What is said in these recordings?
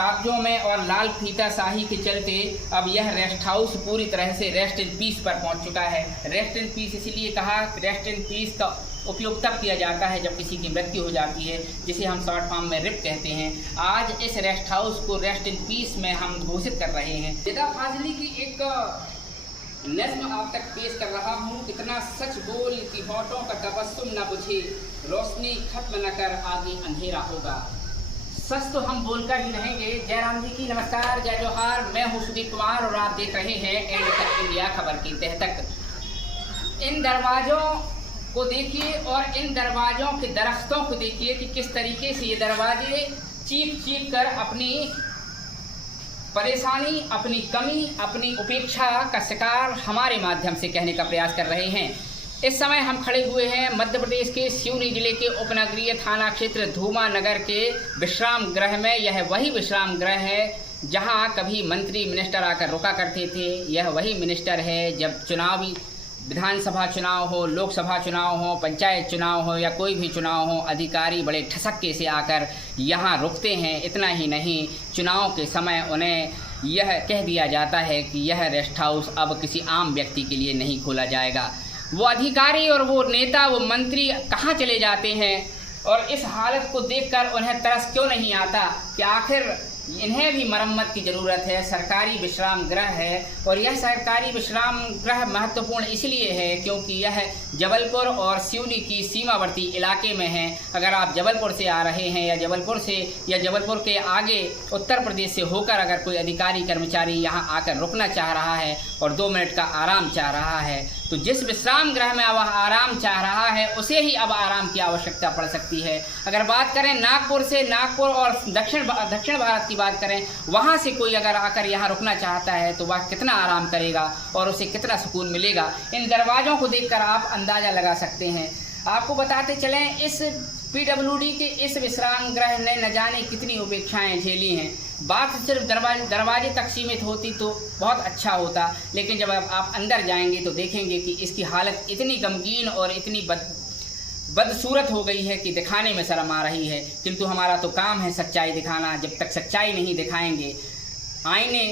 कागजों में और लाल फीता शाही के चलते अब यह रेस्ट हाउस पूरी तरह से रेस्ट इन पीस पर पहुंच चुका है। रेस्ट इन पीस इसलिए कहा, रेस्ट इन पीस का उपयोग तब किया जाता है जब किसी की मृत्यु हो जाती है, जिसे हम शॉर्ट फॉर्म में रिप कहते हैं। आज इस रेस्ट हाउस को रेस्ट इन पीस में हम घोषित कर रहे हैं। निदा फाजली की एक नज़्म आप तक पेश कर रहा हूँ। इतना सच बोल कि होठों का तबस्सुम न बुझे, रोशनी खत्म न कर आगे अंधेरा होगा। सच तो हम बोलकर ही रहेंगे। जयराम जी की नमस्कार, जय जोहार। मैं हूँ सुदीप कुमार और आप देख रहे हैं एंड तक इंडिया खबर की तह तक। इन दरवाज़ों को देखिए और इन दरवाज़ों के दरख्तों को देखिए कि किस तरीके से ये दरवाजे चीख चीख कर अपनी परेशानी, अपनी कमी, अपनी उपेक्षा का शिकार हमारे माध्यम से कहने का प्रयास कर रहे हैं। इस समय हम खड़े हुए हैं मध्य प्रदेश के सिवनी जिले के उपनगरीय थाना क्षेत्र धूमा नगर के विश्राम गृह में। यह वही विश्राम गृह है जहां कभी मंत्री मिनिस्टर आकर रुका करते थे। यह वही मिनिस्टर है जब चुनावी विधानसभा चुनाव हो, लोकसभा चुनाव हो, पंचायत चुनाव हो या कोई भी चुनाव हो, अधिकारी बड़े ठसक्के से आकर यहाँ रुकते हैं। इतना ही नहीं, चुनाव के समय उन्हें यह कह दिया जाता है कि यह रेस्ट हाउस अब किसी आम व्यक्ति के लिए नहीं खोला जाएगा। वो अधिकारी और वो नेता, वो मंत्री कहाँ चले जाते हैं और इस हालत को देखकर उन्हें तरस क्यों नहीं आता कि आखिर इन्हें भी मरम्मत की ज़रूरत है। सरकारी विश्राम गृह है और यह सरकारी विश्राम गृह महत्वपूर्ण इसलिए है क्योंकि यह जबलपुर और सिवनी की सीमावर्ती इलाके में है। अगर आप जबलपुर से आ रहे हैं या जबलपुर के आगे उत्तर प्रदेश से होकर अगर कोई अधिकारी कर्मचारी यहाँ आकर रुकना चाह रहा है और 2 मिनट का आराम चाह रहा है, तो जिस विश्राम गृह में अब आराम चाह रहा है उसे ही अब आराम की आवश्यकता पड़ सकती है। अगर बात करें नागपुर और दक्षिण भारत की बात करें, वहाँ से कोई अगर आकर यहाँ रुकना चाहता है तो वह कितना आराम करेगा और उसे कितना सुकून मिलेगा, इन दरवाज़ों को देखकर आप अंदाज़ा लगा सकते हैं। आपको बताते चलें, इस PWD के इस विश्राम गृह ने न जाने कितनी उपेक्षाएं झेली हैं। बात सिर्फ दरवाजे तक सीमित होती तो बहुत अच्छा होता, लेकिन जब आप अंदर जाएंगे तो देखेंगे कि इसकी हालत इतनी गमगीन और इतनी बदसूरत हो गई है कि दिखाने में शर्म आ रही है। किंतु हमारा तो काम है सच्चाई दिखाना। जब तक सच्चाई नहीं दिखाएंगे, आईने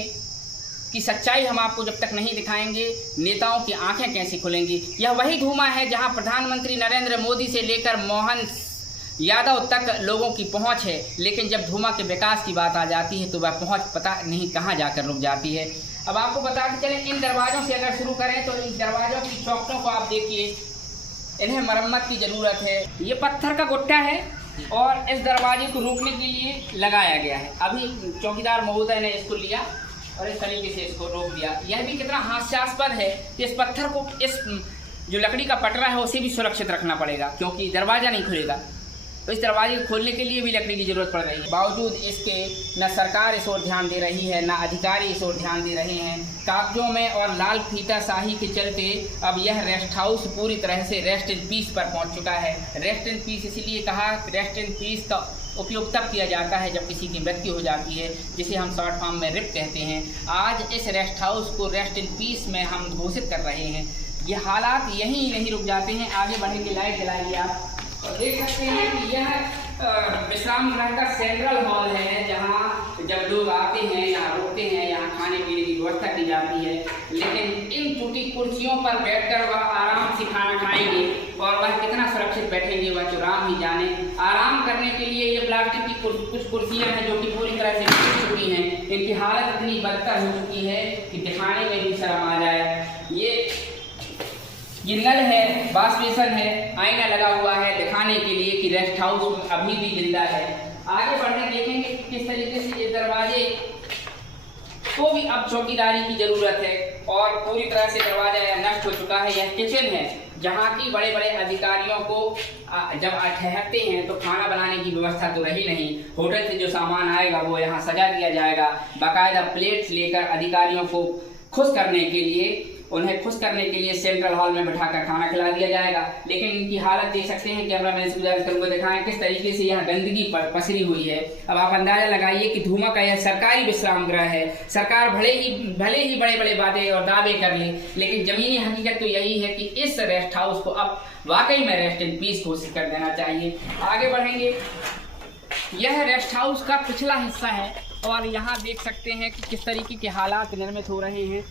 की सच्चाई हम आपको जब तक नहीं दिखाएंगे, नेताओं की आंखें कैसे खुलेंगी। यह वही धूमा है जहां प्रधानमंत्री नरेंद्र मोदी से लेकर मोहन यादव तक लोगों की पहुंच है, लेकिन जब धूमा के विकास की बात आ जाती है तो वह पहुंच पता नहीं कहां जाकर रुक जाती है। अब आपको बताते चलें, इन दरवाज़ों से अगर शुरू करें तो इन दरवाज़ों की चौखटों को आप देखिए, इन्हें मरम्मत की ज़रूरत है। ये पत्थर का गुट्टा है और इस दरवाजे को रोकने के लिए लगाया गया है। अभी चौकीदार महोदय ने इसको लिया और इस तरीके से इसको रोक दिया। यह भी कितना हास्यास्पद है कि इस पत्थर को, इस जो लकड़ी का पटरा है उसे भी सुरक्षित रखना पड़ेगा क्योंकि दरवाज़ा नहीं खुलेगा। तो इस दरवाजे को खोलने के लिए भी लकड़ी की ज़रूरत पड़ रही है। बावजूद इसके न सरकार इस ओर ध्यान दे रही है, न अधिकारी इस ओर ध्यान दे रहे हैं। कागजों में और लाल फीता शाही के चलते अब यह रेस्ट हाउस पूरी तरह से रेस्ट इन पीस पर पहुंच चुका है। रेस्ट इन पीस इसलिए कहा, रेस्ट इन पीस का उपयोग तब किया जाता है जब किसी की मृत्यु हो जाती है, जिसे हम शॉर्ट फॉर्म में रिप कहते हैं। आज इस रेस्ट हाउस को रेस्ट इन पीस में हम घोषित कर रहे हैं। ये हालात यहीं नहीं रुक जाते हैं, आगे बढ़ेंगे। लाइट जलाइए आप और देख सकते हैं कि यह विश्राम गृह का सेंट्रल हॉल है जहां जब लोग आते हैं, यहाँ रुकते हैं, यहाँ खाने पीने की व्यवस्था की जाती है। लेकिन इन टूटी कुर्सियों पर बैठकर वह आराम से खाना खाएंगे और वह कितना सुरक्षित बैठेंगे वह तो राम ही जाने। आराम करने के लिए ये प्लास्टिक की कुछ कुर्सियाँ हैं जो कि पूरी तरह से टूट चुकी हैं। इनकी हालत इतनी बदतर हो चुकी है कि दिखाने में भी शर्म आ जाए। ये नल है, वॉश बेसन है, आईना लगा हुआ है दिखाने के लिए कि रेस्ट हाउस अभी भी जिंदा है। आगे बढ़ने देखेंगे किस तरीके से ये दरवाजे को भी अब चौकीदारी की ज़रूरत है और पूरी तरह से दरवाजा नष्ट हो चुका है। यह किचन है जहाँ की बड़े बड़े अधिकारियों को जब ठहरते हैं तो खाना बनाने की व्यवस्था तो रही नहीं। होटल से जो सामान आएगा वो यहाँ सजा दिया जाएगा। बाकायदा प्लेट्स लेकर अधिकारियों को उन्हें खुश करने के लिए सेंट्रल हॉल में बिठाकर खाना खिला दिया जाएगा। लेकिन इनकी हालत देख सकते हैं, कैमरामैन से गुजारिश करूंगा दिखाएं किस तरीके से यहाँ गंदगी पसरी हुई है। अब आप अंदाजा लगाइए कि धूमा का यह सरकारी विश्राम गृह है। सरकार भले ही बड़े बड़े बातें और दावे कर ले, लेकिन जमीनी हकीकत तो यही है कि इस रेस्ट हाउस को अब वाकई में रेस्ट इन पीस घोषित कर देना चाहिए। आगे बढ़ेंगे, यह रेस्ट हाउस का पिछला हिस्सा है और यहाँ देख सकते हैं कि किस तरीके के हालात निर्मित हो रहे हैं।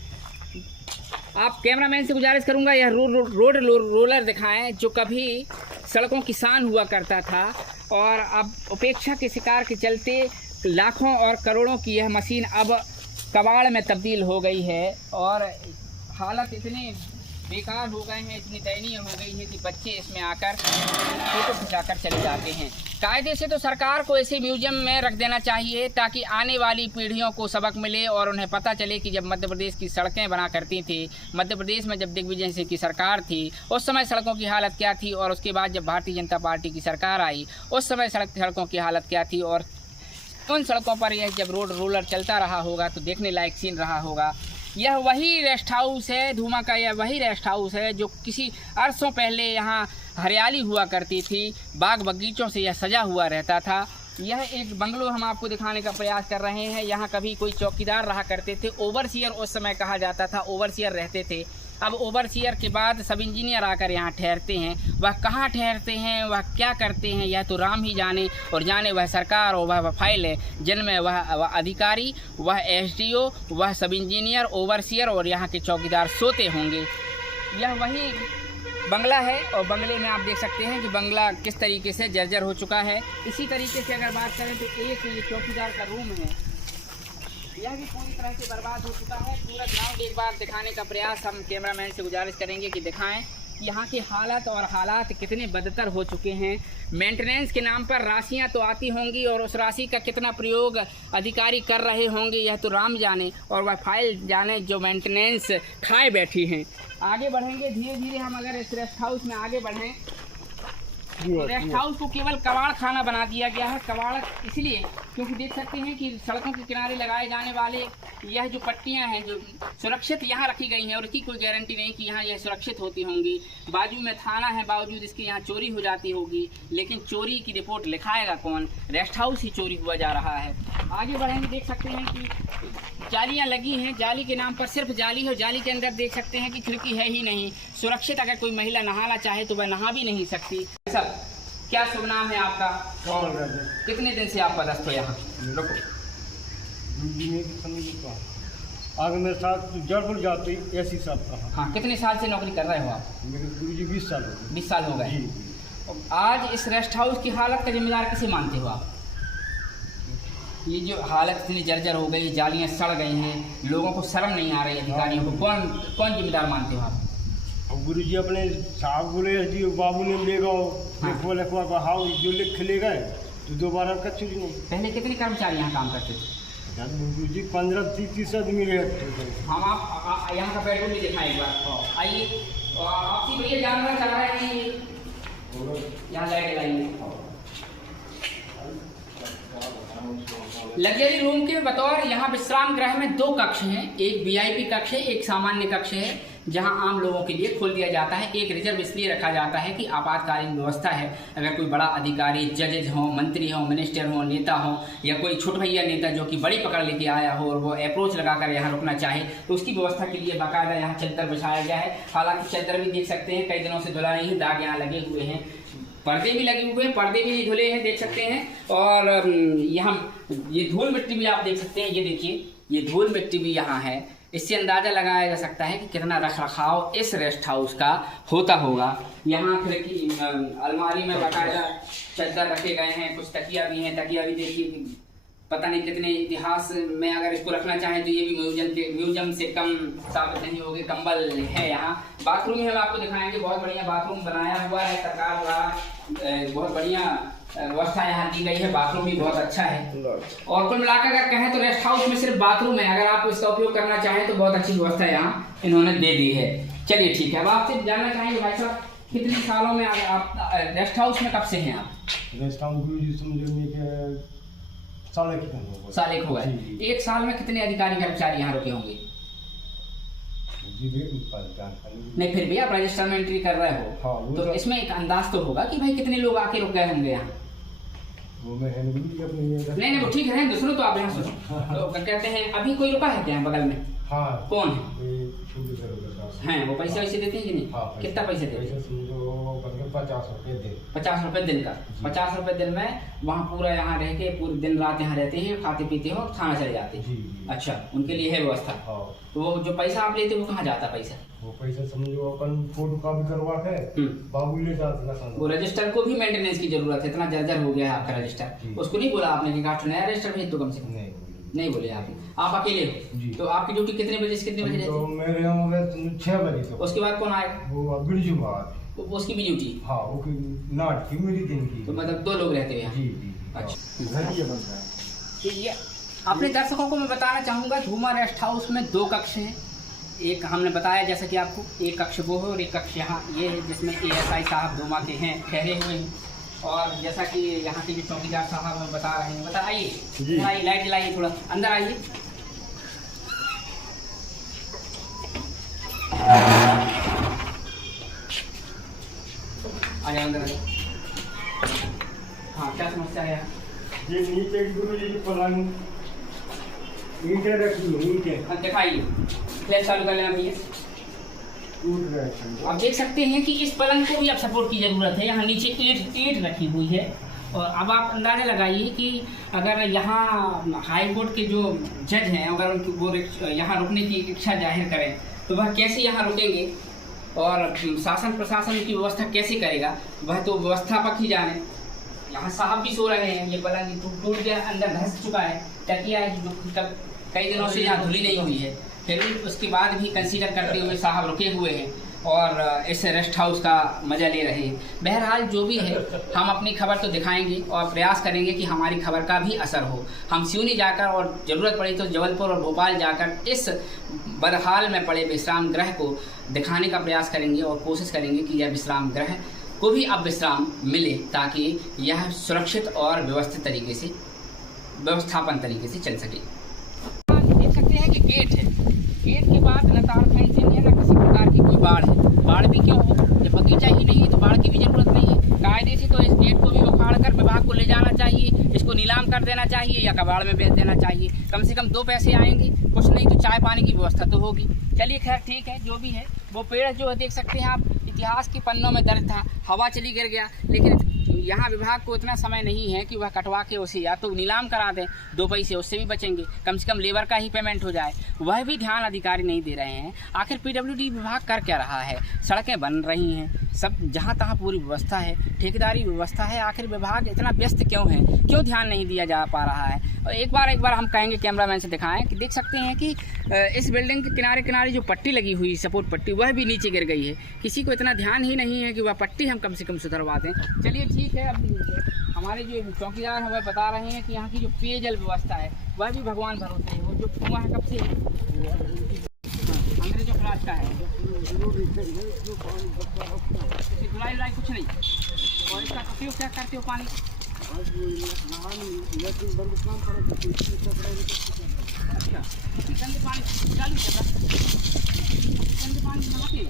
आप कैमरामैन से गुजारिश करूंगा यह रोड रोलर दिखाएं जो कभी सड़कों की शान हुआ करता था और अब उपेक्षा के शिकार के चलते लाखों और करोड़ों की यह मशीन अब कबाड़ में तब्दील हो गई है और हालत इतने बेकार हो गए हैं, इतनी दयनीय हो गई है कि बच्चे इसमें आकर फोटो खिंचाकर चले जाते हैं। कायदे से तो सरकार को ऐसे म्यूजियम में रख देना चाहिए ताकि आने वाली पीढ़ियों को सबक मिले और उन्हें पता चले कि जब मध्य प्रदेश की सड़कें बना करती थी, मध्य प्रदेश में जब दिग्विजय सिंह की सरकार थी उस समय सड़कों की हालत क्या थी और उसके बाद जब भारतीय जनता पार्टी की सरकार आई उस समय सड़कों की हालत क्या थी और उन सड़कों पर यह जब रोड रोलर चलता रहा होगा तो देखने लायक सीन रहा होगा। यह वही रेस्ट हाउस है धूमा का, यह वही रेस्ट हाउस है जो किसी अरसों पहले यहाँ हरियाली हुआ करती थी, बाग बगीचों से यह सजा हुआ रहता था। यह एक बंगलो हम आपको दिखाने का प्रयास कर रहे हैं। यहाँ कभी कोई चौकीदार रहा करते थे, ओवरसियर उस समय कहा जाता था, ओवरसियर रहते थे। अब ओवरसियर के बाद सब इंजीनियर आकर यहाँ ठहरते हैं। वह कहाँ ठहरते हैं, वह क्या करते हैं, यह तो राम ही जाने और जाने वह सरकार और वह फाइल है जिनमें वह अधिकारी, वह एसडीओ, वह सब इंजीनियर, ओवरसियर और यहाँ के चौकीदार सोते होंगे। यह वही बंगला है और बंगले में आप देख सकते हैं कि बंगला किस तरीके से जर्जर हो चुका है। इसी तरीके से अगर बात करें तो एक ये चौकीदार का रूम है, यह भी पूरी तरह से बर्बाद हो चुका है। पूरा ग्राउंड एक बार दिखाने का प्रयास हम कैमरामैन से गुजारिश करेंगे कि दिखाएं कि यहाँ की हालत और हालात कितने बदतर हो चुके हैं। मेंटेनेंस के नाम पर राशियाँ तो आती होंगी और उस राशि का कितना प्रयोग अधिकारी कर रहे होंगे यह तो राम जाने और वह फाइल जाने जो मेंटेनेंस खाए बैठी हैं। आगे बढ़ेंगे धीरे धीरे हम अगर इस रेस्ट हाउस में आगे बढ़ें, रेस्ट हाउस को केवल कबाड़ खाना बना दिया गया है। कबाड़ इसलिए क्योंकि देख सकते हैं कि सड़कों के किनारे लगाए जाने वाले यह जो पट्टियां हैं जो सुरक्षित यहाँ रखी गई हैं और इसकी कोई गारंटी नहीं कि यहाँ यह सुरक्षित होती होंगी। बाजू में थाना है, बावजूद इसके यहाँ चोरी हो जाती होगी, लेकिन चोरी की रिपोर्ट लिखाएगा कौन? रेस्ट हाउस ही चोरी हुआ जा रहा है। आगे बढ़ेंगे देख सकते हैं कि जालियाँ लगी हैं, जाली के नाम पर सिर्फ जाली है। जाली के अंदर देख सकते हैं कि खिड़की है ही नहीं। सुरक्षित अगर कोई महिला नहाना चाहे तो वह नहा भी नहीं सकती। सब क्या शुभ नाम है आपका? कितने दिन से आप पदस्थ हो यहाँ? आगे मेरे साथ जड़पुर जाते ऐसी सब कहा। हाँ, कितने साल से नौकरी कर रहे हो आप? मेरे गुरुजी 20 साल हो गए। 20 साल हो गए। आज इस रेस्ट हाउस की हालत का जिम्मेदार किसे मानते हो आप? ये जो हालत इतनी जर्जर हो गई, जालियाँ सड़ गई हैं, लोगों को शर्म नहीं आ रही, अधिकारियों को कौन जिम्मेदार मानते हो आप? गुरुजी अपने साहब बोले जी बाबू ने ले गए हाँ जो लिख ले गए तो दोबारा का चोरी नहीं। पहले कितने कर्मचारी यहाँ काम करते थे? गुरुजी 15-30 आदमी रहते। हम आप यहाँ का पेट्रोल भी दिखाएं एक बार, आइए। आपसी भैया जानना चाह रहे हैं कि यहाँ लाइट लगाइए। लग्जरी रूम के बतौर यहाँ विश्राम गृह में 2 कक्ष हैं, एक वीआईपी कक्ष है, एक सामान्य कक्ष है जहाँ आम लोगों के लिए खोल दिया जाता है। एक रिजर्व इसलिए रखा जाता है कि आपातकालीन व्यवस्था है, अगर कोई बड़ा अधिकारी, जजेज हों, मंत्री हों, मिनिस्टर हों, नेता हों या कोई छोट भैया नेता जो कि बड़ी पकड़ लेके आया हो और वो अप्रोच लगाकर यहाँ रुकना चाहे तो उसकी व्यवस्था के लिए बाकायदा यहाँ चद्दर बिछाया गया है। हालांकि चद्दर भी देख सकते हैं कई दिनों से धुला नहीं है, दाग यहाँ लगे हुए हैं, पर्दे भी लगे हुए हैं, पर्दे भी धुले हैं देख सकते हैं। और यहाँ ये धूल मिट्टी भी आप देख सकते हैं, ये देखिए ये धूल मिट्टी भी यहाँ है। इससे अंदाज़ा लगाया जा सकता है कि कितना रख रखाव इस रेस्ट हाउस का होता होगा। यहाँ खिड़की अलमारी में बाकायदा चद्दर रखे गए हैं, कुछ तकिया भी हैं, तकिया भी देखिए पता नहीं कितने इतिहास में अगर इसको रखना चाहें तो ये भी म्यूजियम से कम साबित नहीं होंगे। कंबल है यहाँ। बाथरूम हम आपको दिखाएंगे, बहुत बढ़िया बाथरूम बनाया हुआ है सरकार द्वारा, बहुत बढ़िया व्यवस्था यहाँ दी गई है, बाथरूम भी बहुत अच्छा है। और कुल मिलाकर अगर कहें तो रेस्ट हाउस में सिर्फ बाथरूम है, अगर आप इसका उपयोग करना चाहें तो बहुत अच्छी व्यवस्था यहाँ इन्होंने दे दी है। चलिए ठीक है, अब आपसे जानना चाहेंगे भाई साहब कितने सालों में आप रेस्ट हाउस में कब से हैं आप? रेस्ट हाउस साल एक हो गए। एक साल में कितने अधिकारी कर्मचारी यहाँ रुके होंगे? नहीं फिर भी आप रजिस्टर में एंट्री कर रहे हो। हाँ, तो इसमें एक अंदाज तो होगा कि भाई कितने लोग आके रुक गए होंगे यहाँ। नहीं वो ठीक है, दूसरों तो आप यहाँ सुनो। तो कहते हैं अभी कोई रुका है क्या बगल में? हाँ कौन है? ये शुद्ध करोगे हैं वो पैसे वैसे देते हैं कि नहीं? हाँ, कितना पैसे देते हैं? समझो बनके 50 रुपये दिन। 50 रुपये दिन का। 50 रुपये दिन में वहाँ पूरा यहाँ रह के पूरे दिन रात यहाँ रहते हैं, खाते पीते हो, थाना चले जाते हैं। जी। अच्छा, उनके लिए है व्यवस्था। हाँ। तो वो जो पैसा आप लेते हो वो कहाँ जाता पैसा? वो पैसा समझो अपन फोटो कॉपी करवा के बाबू ले जाते ना। वो रजिस्टर को भी मेंटेनेंस की जरूरत है, इतना जर्जर हो गया है आपका रजिस्टर। उसको नहीं बोला आपने कि काट नया रजिस्टर भेज दो कम से कम? नहीं बोले आप अकेले हो? तो आपकी ड्यूटी कितने बजे से कितने बजे रहती है? तो मेरे यहाँ 6 बजे तक। उसके बाद कौन आएगा? वो बिरजू बात। उसकी भी ड्यूटी? हाँ, वो की नाट की मेरी दिन की। तो मतलब 2 लोग रहते हैं? जी जी। अच्छा, तो ये अपने दर्शकों को मैं बताना चाहूँगा, धूमा रेस्ट हाउस में 2 कक्ष हैं। एक हमने बताया जैसा कि आपको, एक कक्ष वो है और एक कक्ष यहाँ ये है जिसमें ASI साहब धूमा के हैं, ठहरे हुए हैं। और जैसा कि यहाँ के जो चौकीदार साहब हमें बता रहे हैं, बताइए। आइए, लाइट जलाइए, थोड़ा अंदर आइए। आइए अंदर आइए। हाँ, क्या समस्या है? ये नीचे गुरु जी की पलंग ईंटें रखी हुई, ईंटें दिखाइए, फ्लैश चालू कर लेना भैया। टूट रहे। आप देख सकते हैं कि इस पलंग को भी अब सपोर्ट की ज़रूरत है। यहाँ नीचे ईंट रखी हुई है। और अब आप अंदाज़ा लगाइए कि अगर यहाँ हाई कोर्ट के जो जज हैं, अगर उनकी वो यहाँ रुकने की इच्छा जाहिर करें तो वह कैसे यहाँ रुकेंगे और शासन प्रशासन की व्यवस्था कैसे करेगा, वह तो व्यवस्थापक ही जाने। यहाँ साहब भी सो रहे हैं, ये पलंग टूट गया, अंदर धंस चुका है, तकिया तब कई दिनों से यहाँ धुली नहीं हुई है, फिर भी उसके बाद भी कंसीडर करते हुए साहब रुके हुए हैं और इस रेस्ट हाउस का मज़ा ले रहे हैं। बहरहाल जो भी है, हम अपनी खबर तो दिखाएंगे और प्रयास करेंगे कि हमारी खबर का भी असर हो। हम सिवनी जाकर और ज़रूरत पड़ी तो जबलपुर और भोपाल जाकर इस बदहाल में पड़े विश्राम गृह को दिखाने का प्रयास करेंगे और कोशिश करेंगे कि यह विश्राम गृह को भी अब विश्राम मिले, ताकि यह सुरक्षित और व्यवस्थित तरीके से, व्यवस्थापन तरीके से चल सके। देख सकते हैं कि गेट है, गेट के बाद न तार फेंसिंग है, न किसी प्रकार की कोई बाढ़ है। बाढ़ भी क्यों हो, जब बगीचा ही नहीं है तो बाढ़ की भी जरूरत नहीं है। कायदे से तो इस गेट को भी उखाड़ कर विभाग को ले जाना चाहिए, इसको नीलाम कर देना चाहिए या कबाड़ में बेच देना चाहिए। कम से कम 2 पैसे आएंगे, कुछ नहीं तो चाय पानी की व्यवस्था तो होगी। चलिए खैर ठीक है, जो भी है। वो पेड़ जो है देख सकते हैं आप, इतिहास के पन्नों में दर्ज था, हवा चली गिर गया, लेकिन यहाँ विभाग को इतना समय नहीं है कि वह कटवा के उसे या तो नीलाम करा दें, 2 पैसे उससे भी बचेंगे, कम से कम लेबर का ही पेमेंट हो जाए। वह भी ध्यान अधिकारी नहीं दे रहे हैं। आखिर PWD विभाग कर क्या रहा है? सड़कें बन रही हैं, सब जहाँ तहाँ पूरी व्यवस्था है, ठेकेदारी व्यवस्था है, आखिर विभाग इतना व्यस्त क्यों है, क्यों ध्यान नहीं दिया जा पा रहा है? और एक बार हम कहेंगे, कैमरामैन से दिखाएं कि देख सकते हैं कि इस बिल्डिंग के किनारे किनारे जो पट्टी लगी हुई, सपोर्ट पट्टी, वह भी नीचे गिर गई है। किसी को इतना ध्यान ही नहीं है कि वह पट्टी हम कम से कम सुधरवा दें। चलिए ठीक है, अब हमारे जो चौकीदार हैं वह बता रहे हैं कि यहाँ की जो पेयजल व्यवस्था है वह भी भगवान भरोसे है। वो जो कुआं है कब से अंग्रेजों क्लास का है, धुलाई कुछ नहीं। और इसका उपयोग क्या करते हो पानी? अच्छा, गंदे पानी चालू कर रहा, गंदे पानी नहाते।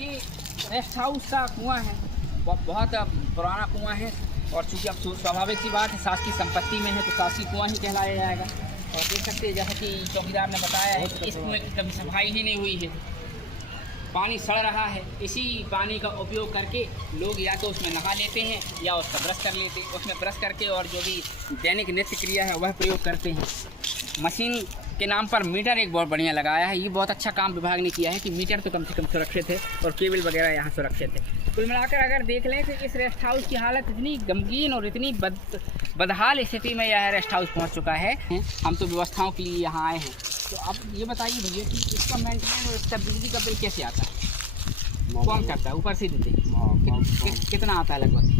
ये रेस्ट हाउस का कुआं है, बहुत पुराना कुआं है और चूँकि अब स्वाभाविक सी बात है, सास की संपत्ति में है तो सासी कुआं ही कहलाया जाएगा। और देख सकते हैं जैसा कि चौकीदार ने बताया है कि इस कुएं की कभी सफाई ही नहीं हुई है, पानी सड़ रहा है। इसी पानी का उपयोग करके लोग या तो उसमें नहा लेते हैं या उसका ब्रश कर लेते हैं, उसमें ब्रश करके और जो भी दैनिक नित्य क्रिया है वह प्रयोग करते हैं। मशीन के नाम पर मीटर एक बहुत बढ़िया लगाया है, ये बहुत अच्छा काम विभाग ने किया है कि मीटर तो कम से कम सुरक्षित है और केबल वगैरह यहाँ सुरक्षित है। कुल मिलाकर अगर देख लें तो इस रेस्ट हाउस की हालत इतनी गमगीन और इतनी बदहाल स्थिति में यह रेस्ट हाउस पहुँच चुका है। हम तो व्यवस्थाओं के लिए यहाँ आए हैं, तो अब ये बताइए भैया कि इसका मेंटेनेंस और इसका बिजली का बिल कैसे आता है? कौन करता है? ऊपर से देते हैं? कितना आता है लगभग?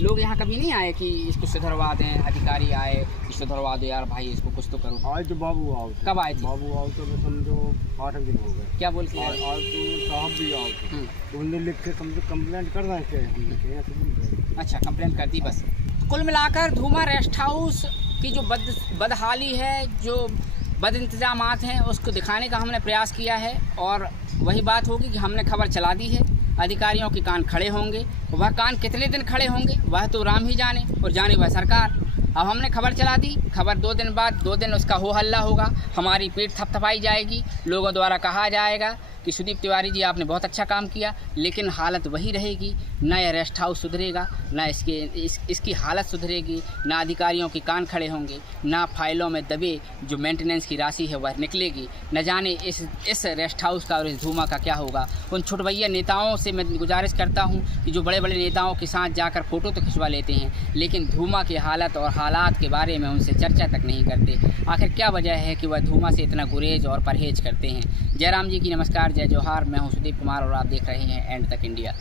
लोग यहाँ कभी नहीं आए कि इसको सुधरवा दें, अधिकारी आए कि सुधरवा दो यार भाई, इसको कुछ तो करो? आज तो बाबू आओ। कब आए थे? बाबू आओ तो समझो 8 दिन हो गए। क्या बोल के आए? आज तो साहब भी आओ तो उन्होंने लिख के समझो कंप्लेंट करना है। हम अच्छा, कंप्लेंट कर दी बस। कुल मिलाकर धूमा रेस्ट हाउस की जो बदहाली है, जो बद इंतजामात हैं, उसको दिखाने का हमने प्रयास किया है। और वही बात होगी कि हमने खबर चला दी है, अधिकारियों के कान खड़े होंगे। वह कान कितने दिन खड़े होंगे वह तो राम ही जाने और जाने वह सरकार। अब हमने खबर चला दी, खबर 2 दिन बाद 2 दिन उसका हो हल्ला होगा, हमारी पीठ थपथपाई जाएगी, लोगों द्वारा कहा जाएगा कि सुदीप तिवारी जी आपने बहुत अच्छा काम किया, लेकिन हालत वही रहेगी। ना यह रेस्ट हाउस सुधरेगा, ना इसकी हालत सुधरेगी, ना अधिकारियों के कान खड़े होंगे, ना फाइलों में दबे जो मेंटेनेंस की राशि है वह निकलेगी। न जाने इस रेस्ट हाउस का और इस धूमा का क्या होगा। उन छुटभैया नेताओं से मैं गुजारिश करता हूं कि जो बड़े बड़े नेताओं के साथ जाकर फ़ोटो तो खिंचवा लेते हैं, लेकिन धूमा की हालत और हालात के बारे में उनसे चर्चा तक नहीं करते। आखिर क्या वजह है कि वह धूमा से इतना गुरेज और परहेज करते हैं। जयराम जी की नमस्कार, जय जोहार। मैं हूं सुदीप कुमार और आप देख रहे हैं एंड तक इंडिया।